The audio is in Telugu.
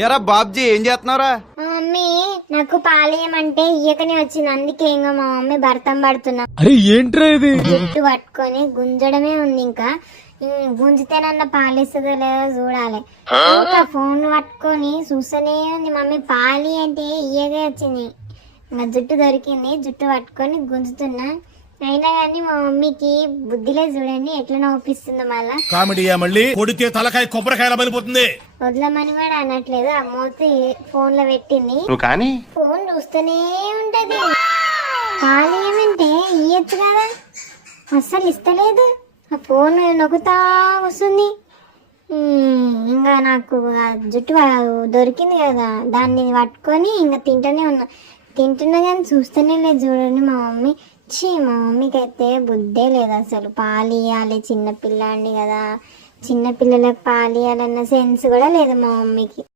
ఎరా బాబ్జీ ఏం చేస్తున్నావురా? మా మమ్మీ నాకు పాలేయమంటే ఇయ్యకనే వచ్చింది, అందుకే ఇంకా మా మమ్మీ భర్తం పడుతున్నా. అరే ఏంట్రా ఇది? జుట్టు పట్టుకొని గుంజడమే ఉంది. ఇంకా గుంజితేనన్న పాలిస్తుందో లేదో చూడాలి. ఇంకా ఫోన్ పట్టుకొని చూస్తూనే ఉంది మమ్మీ. పాలి అంటే ఇయ్యగా వచ్చింది. ఇంకా జుట్టు దొరికింది, జుట్టు పట్టుకొని గుంజుతున్నా. అయినా కానీ మా మమ్మీకి బుద్ధిలే చూడండి ఎట్లా నవ్విస్తుందో. మళ్ళా కామెడీయా మళ్ళీ కొడితే తలకాయ కొబ్బరికాయలా బలిపోతుంది. వదలమని కూడా అనట్లేదు. ఆ మూతి ఫోన్ లో పెట్టింది, కానీ ఫోన్ చూస్తూనే ఉంటది. ఖాళీ ఏమంటే ఇయ్యచ్చు కదా, అస్సలు ఇస్తలేదు. ఆ ఫోన్ నొక్కుతా వస్తుంది. ఇంకా నాకు ఆ జుట్టు దొరికింది కదా, దాన్ని పట్టుకొని ఇంకా తింటున్నా కానీ చూస్తూనే లేదు. చూడండి మా మమ్మీ. మా మమ్మీకి అయితే బుద్ధే లేదు అసలు. పాలు ఇవ్వాలి, చిన్నపిల్లాడిని కదా, చిన్నపిల్లలకు పాలు ఇవ్వాలన్న సెన్స్ కూడా లేదు మా మమ్మీకి.